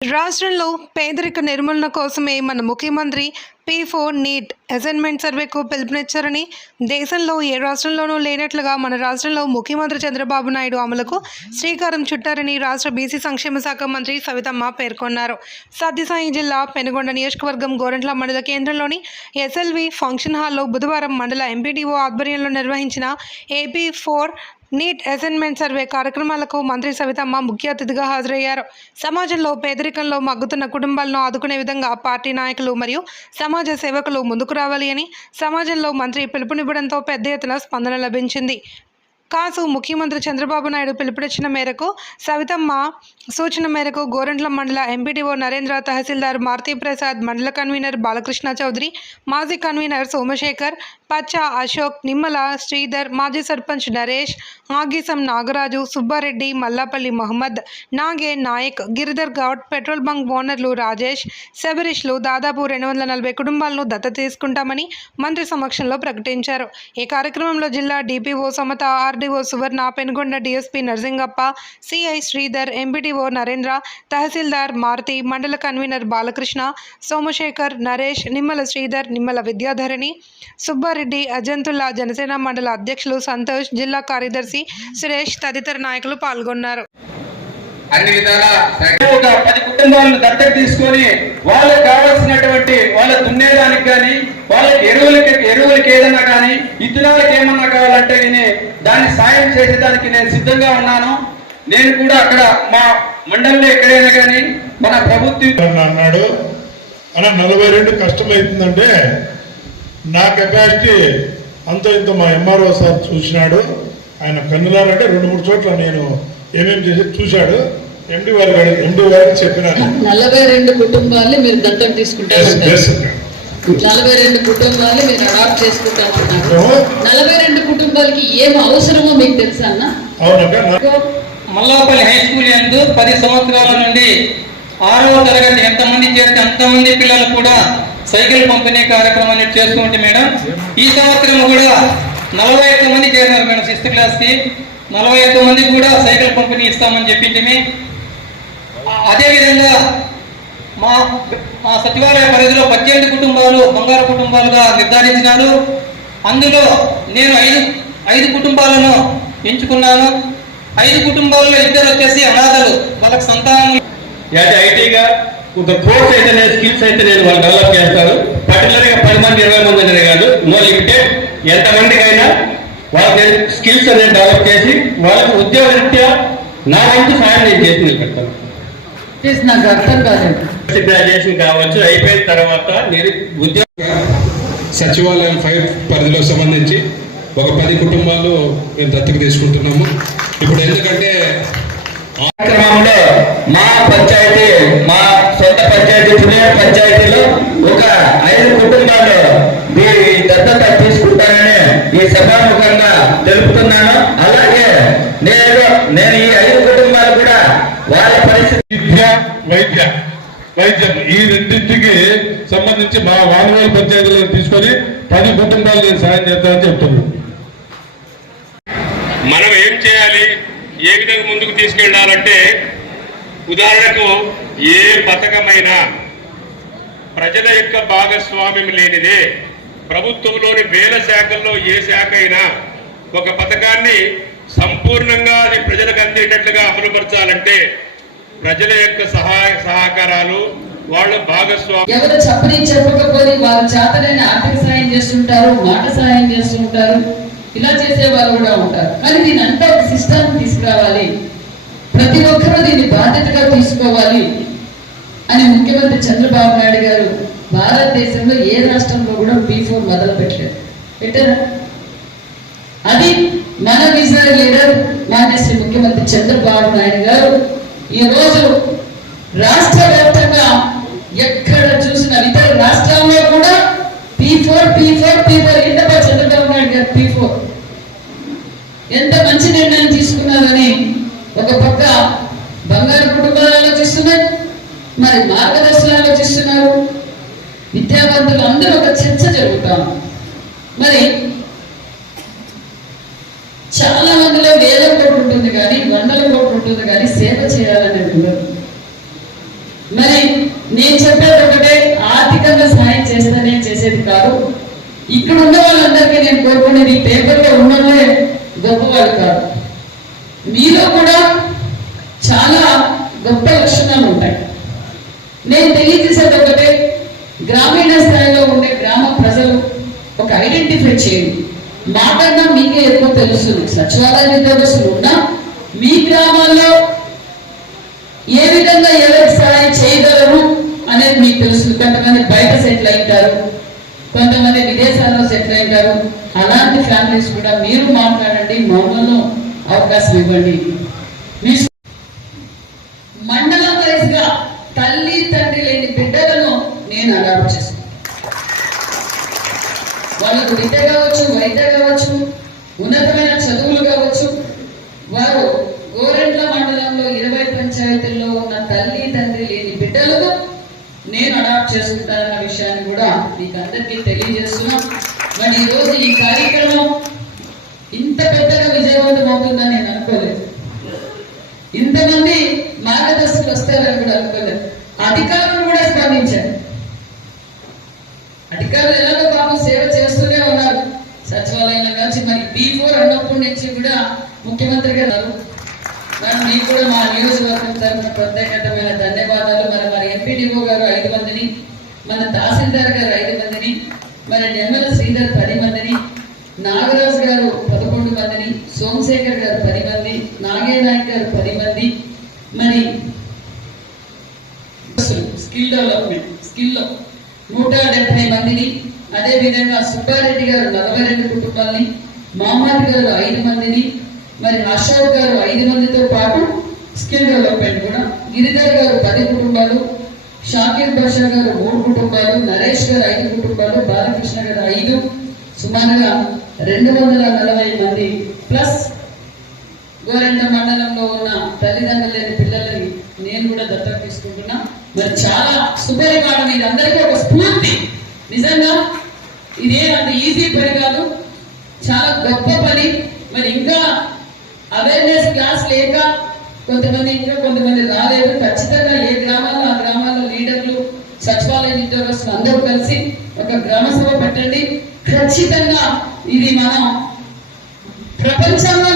రాష్ట్రంలో పేదరిక నిర్మూలన కోసమే మన ముఖ్యమంత్రి పీ ఫోర్ నీట్ అసైన్మెంట్ సర్వేకు పిలుపునిచ్చారని దేశంలో ఏ రాష్ట్రంలోనూ లేనట్లుగా మన రాష్ట్రంలో ముఖ్యమంత్రి చంద్రబాబు నాయుడు అమలుకు శ్రీకారం చుట్టారని రాష్ట్ర బీసీ సంక్షేమ శాఖ మంత్రి సవితమ్మ పేర్కొన్నారు. సత్యసాయి జిల్లా పెనుగొండ నియోజకవర్గం గోరంట్ల మండల కేంద్రంలోని ఎస్ఎల్వి ఫంక్షన్ హాల్లో బుధవారం మండల ఎంపీడీఓ ఆధ్వర్యంలో నిర్వహించిన AP four need assessment survey కార్యక్రమాలకు మంత్రి సవితమ్మ ముఖ్య అతిథిగా హాజరయ్యారు. సమాజంలో పేదరికంలో మగ్గుతున్న కుటుంబాలను ఆదుకునే విధంగా పార్టీ నాయకులు మరియు సమాజ సేవకులు ముందుకు తీసుకురావాలి అని సమాజంలో మంత్రి పిలుపునివ్వడంతో పెద్ద ఎత్తున స్పందన లభించింది. కాసు ముఖ్యమంత్రి చంద్రబాబు నాయుడు పిలుపునిచ్చిన మేరకు సవితమ్మ సూచన మేరకు గోరంట్ల మండల ఎంపీడీఓ నరేంద్ర తహసీల్దార్ మారుతీప్రసాద్ మండల కన్వీనర్ బాలకృష్ణ చౌదరి మాజీ కన్వీనర్ సోమశేఖర్ పచ్చ అశోక్ నిమ్మల శ్రీధర్ మాజీ సర్పంచ్ నరేష్ ఆగీసం నాగరాజు సుబ్బారెడ్డి మల్లాపల్లి మహమ్మద్ నాగే నాయక్ గిరిధర్ గౌడ్ పెట్రోల్ బంక్ ఓనర్లు రాజేష్ శబరీష్లు దాదాపు రెండు వందల నలభై కుటుంబాలను దత్త తీసుకుంటామని మంత్రి సమక్షంలో ప్రకటించారు. ఈ కార్యక్రమంలో జిల్లా DPO Samatha RDO Suvarna Penukonda DSP Narasingappa CI Sridhar MPDO Narendra tahsildar Maruthi మండల కన్వీనర్ బాలకృష్ణ సోమశేఖర్ నరేష్ నిమ్మల శ్రీధర్ నిమ్మల విద్యాధరణి సుబ్బారెడ్డి అజంతుల్లా జనసేన మండల అధ్యక్షులు సంతోష్ జిల్లా కార్యదర్శి సురేష్ తదితర నాయకులు పాల్గొన్నారు. అన్ని విధాల పది కుటుంబాలను దత్తత తీసుకొని వాళ్ళకి కావాల్సినటువంటి వాళ్ళ దున్నేదానికి కానీ వాళ్ళకి ఎరువులకి ఎరువులకి ఏదన్నా కానీ ఇత్తనాలకు ఏమన్నా కావాలంటే నేను దాన్ని సాయం చేసేదానికి నేను సిద్ధంగా ఉన్నాను. నేను కూడా అక్కడ మా మండలంలో ఎక్కడైనా కానీ మన ప్రభుత్వం అని అన్నాడు. అలా నలభై రెండు కష్టమవుతుందంటే నా కెపాసిటీ అంత ఇంత మా ఎంఆర్ఓ సార్ చూసినాడు. ఆయన కన్నులారంటే రెండు మూడు చోట్ల నేను ఏమేమి చేసి చూశాడు. ఎండి వారి ఎండి వారికి చెప్పినాను నలభై రెండు కుటుంబాలని మీరు దత్తత Yes, తీసుకుంటారు. నలభై రెండు కుటుంబాలు మీరు అడాప్ట్ చేసుకుంటామన్నారు? నలభై రెండు కుటుంబాలకి ఏం అవసరమో మీకు తెలుసా అన్న? మల్లాపల్లి హై స్కూల్ యందు పది సంవత్సరాల నుండి ఆరవ తరగతి ఎంతమంది చేస్తే అంతమంది పిల్లలు కూడా సైకిల్ పంపిణీ కార్యక్రమాన్ని చేస్తూ ఉంటే మేడం ఈ సంవత్సరం కూడా నలభై ఒక్క మంది చేరినారు మేడం సిక్స్త్ క్లాస్కి. నలభై ఒక్క మంది కూడా సైకిల్ పంపిణీ ఇస్తామని చెప్పింటిమి అదేవిధంగా మా మా సచివాలయ పరిధిలో పద్దెనిమిది కుటుంబాలు బంగారు కుటుంబాలుగా నిర్ధారించినారు. అందులో నేను ఐదు ఐదు కుటుంబాలను ఎంచుకున్నాను. ఐదు కుటుంబాల్లో ఇద్దరు వచ్చేసి అనాథలు వాళ్ళకి సంతానం. యాజ్ ఐటీగా కొంత కోర్స్ అయితే నేను స్కిల్స్ అయితే నేను వాళ్ళు డెవలప్ చేస్తారు. పర్టికులర్గా పది మంది ఇరవై మంది అనేది కాదు. No limited. ఎంతమందికైనా వాళ్ళకి స్కిల్స్ అనేది డెవలప్ చేసి వాళ్ళకి ఉద్యోగ రీత్యా నా వంతు సాయం నేను చేసి నిలబెడతాను. ప్లీజ్ నాకు అర్థం కాలేదు. గ్రాడ్యుయేషన్ కావచ్చు అయిపోయిన తర్వాత నేను ఉద్యోగ సచివాలయం ఫైవ్ పరిధిలో సంబంధించి ఒక పది కుటుంబాలు మేము దత్తకు తీసుకుంటున్నాము. ఇప్పుడు ఎందుకంటే కార్యక్రమంలో మా పంచాయతీ మా సొంత పంచాయతీ పుణ్య పంచాయతీలో ఒక ఐదు కుటుంబాలు ఈ దత్తత తీసుకుంటానని ఈ సభాముఖంగా తెలుపుతున్నాను. అలాగే నేను నేను ఈ ఐదు కుటుంబాలు కూడా వాళ్ళ పరిస్థితి విద్య వైద్య వైద్యం ఈ రెండింటికి సంబంధించి మా వానవేల పంచాయతీలను తీసుకొని పది కుటుంబాలు నేను సాయం చేస్తానని చెప్తున్నాను. మనం ఏం చేయాలి? ఏ విధంగా ముందుకు తీసుకెళ్ళాలంటే ఉదాహరణకు ఏ పథకమైనా ప్రజల యొక్క భాగస్వామ్యం లేనిదే ప్రభుత్వంలోని వేల శాఖల్లో ఏ శాఖ అయినా ఒక పథకాన్ని సంపూర్ణంగా అది ప్రజలకు అందేటట్లుగా అమలుపరచాలంటే ప్రజల యొక్క సహాయ సహకారాలు వాళ్ళ భాగస్వామ్యం ఎవరు చెప్పని చెప్పకపోని వారు చేతనైన ఆర్థిక సాయం చేస్తుంటారు మాట సాయం చేస్తుంటారు ఇలా చేసే వాళ్ళు కూడా ఉంటారు. కానీ దీని అంతా ఒక సిస్టమ్ తీసుకురావాలి. ప్రతి ఒక్కరూ దీన్ని బాధ్యతగా తీసుకోవాలి. అని ముఖ్యమంత్రి చంద్రబాబు నాయుడు గారు భారతదేశంలో ఏ రాష్ట్రంలో కూడా బీ ఫోర్ మొదలు పెట్టలేదు పెట్టారా? అది మన విజన్ లీడర్ మాన్య ముఖ్యమంత్రి చంద్రబాబు నాయుడు గారు ఈ రోజు రాష్ట్ర వ్యాప్తంగా ఎక్కడ చూసిన ఇతర రాష్ట్రాల్లో కూడా P four P four P four ఏంటబ్బా చంద్రబాబు నాయుడు గారు పీ ఫోర్ ఎంత మంచి నిర్ణయం తీసుకున్నారని ఒక పక్క బంగారు కుటుంబాలు ఆలోచిస్తున్నాయి. మరి మార్గదర్శనాలు చేస్తున్నారు? విద్యావంతులు అందరూ ఒక చర్చ జరుగుతాం మరి చాలా మందిలో వేల కోట్లు ఉంటుంది కానీ వందల కోట్లు ఉంటుంది కానీ సేవ చేయాలని అంటున్నారు మరి నేను చెప్పేది ఒకటే ఆర్థికంగా సహాయం చేస్తేనే చేసేది కాదు. ఇక్కడ ఉన్న వాళ్ళందరికీ నేను కోరుకునేది పేపర్లో ఉన్నదే గొప్పవాళ్ళు కాదు. మీలో కూడా చాలా గొప్ప లక్షణాలు ఉంటాయి. నేను తెలియజేసేది ఒకటే గ్రామీణ స్థాయిలో ఉండే గ్రామ ప్రజలు ఒక ఐడెంటిఫై చేయండి. మాకన్నా మీకే ఎక్కువ తెలుస్తుంది. సచివాలయ ఉద్యోగస్తులు ఉన్నా మీ గ్రామాల్లో ఏ విధంగా ఎవరికి సహాయం చేయగలరు అనేది మీకు తెలుసు కొంతమంది బయట సెటిల్ అయింటారు కొంతమంది విదేశాల్లో సెటిల్ అయింటారు అలాంటి ఫ్యామిలీస్ కూడా మీరు మాట్లాడండి. మమ్మల్ని అవకాశం ఇవ్వండి. మండలం వైజ్గా తల్లి నేను అడాప్ట్ చేస్తాను. వాళ్ళకు విద్య కావచ్చు వైద్య కావచ్చు ఉన్నతమైన చదువులు కావచ్చు వారు గోరెంట్ల మండలంలో ఇరవై పంచాయతీల్లో ఉన్న తల్లి తండ్రి లేని బిడ్డలుగా నేను అడాప్ట్ చేసుకుంటానన్న విషయాన్ని కూడా మీకు అందరికీ తెలియజేస్తున్నాం. మరి ఈ రోజు ఈ కార్యక్రమం ఇంత పెద్దగా విజయవంతం అవుతుందని నేను అనుకోలేదు. ఇంతమంది మార్గదర్శకులు వస్తారని కూడా అనుకోలేదు. అధికారులు కూడా స్పందించారు. అధికారులు ఎలాగో పాపం సేవ చేస్తూనే ఉన్నారు. సచివాలయంలో కలిసి మరి బీ ఫోర్ అన్నప్పటి నుంచి కూడా ముఖ్యమంత్రి గారు మరి మీకు కూడా మా నియోజకవర్గం తరఫున ప్రత్యేకమైన ధన్యవాదాలు. మరి మన ఎంపీడీఓ గారు ఐదు మందిని మన తహసీల్దార్ గారు ఐదు మందిని మరి నెమ్మల శ్రీధర్ పది మందిని నాగరాజు గారు పదకొండు మందిని సోమశేఖర్ గారు పది మంది నాగే నాయక్ గారు పది మంది. మరి స్కిల్ డెవలప్మెంట్ స్కిల్లో నూట డెబ్బై మందిని అదే విధంగా సుబ్బారెడ్డి గారు నలభై రెండు కుటుంబాలని మహమ్మద్ గారు ఐదు మందిని మరి అశోక్ గారు ఐదు మందితో పాటు స్కిల్ డెవలప్మెంట్ కూడా. గిరిధర్ గారు పది కుటుంబాలు షాకిర్ బాషా గారు మూడు కుటుంబాలు నరేష్ గారు ఐదు కుటుంబాలు బాలకృష్ణ గారు ఐదు సుమారుగా రెండు వందల నలభై మంది. ప్లస్ గోరెంట మండలంలో ఉన్న తల్లిదండ్రులు లేని పిల్లలని నేను కూడా దత్తత తీసుకుంటున్నా. మరి చాలా శుభరికాలం ఇది. అందరికీ ఒక స్ఫూర్తి. నిజంగా ఇదేమంత ఈజీ పని కాదు. చాలా గొప్ప పని. మరి ఇంకా అవేర్నెస్ క్లాస్ లేక కొంతమంది ఇంకా కొంతమంది రాలేదు. ఖచ్చితంగా ఏ గ్రామాల్లో ఆ గ్రామాల్లో లీడర్లు సచివాలయ ఉద్యోగస్తులు అందరూ కలిసి ఒక గ్రామ సభ పెట్టండి. ఖచ్చితంగా ఇది మనం ప్రపంచంలో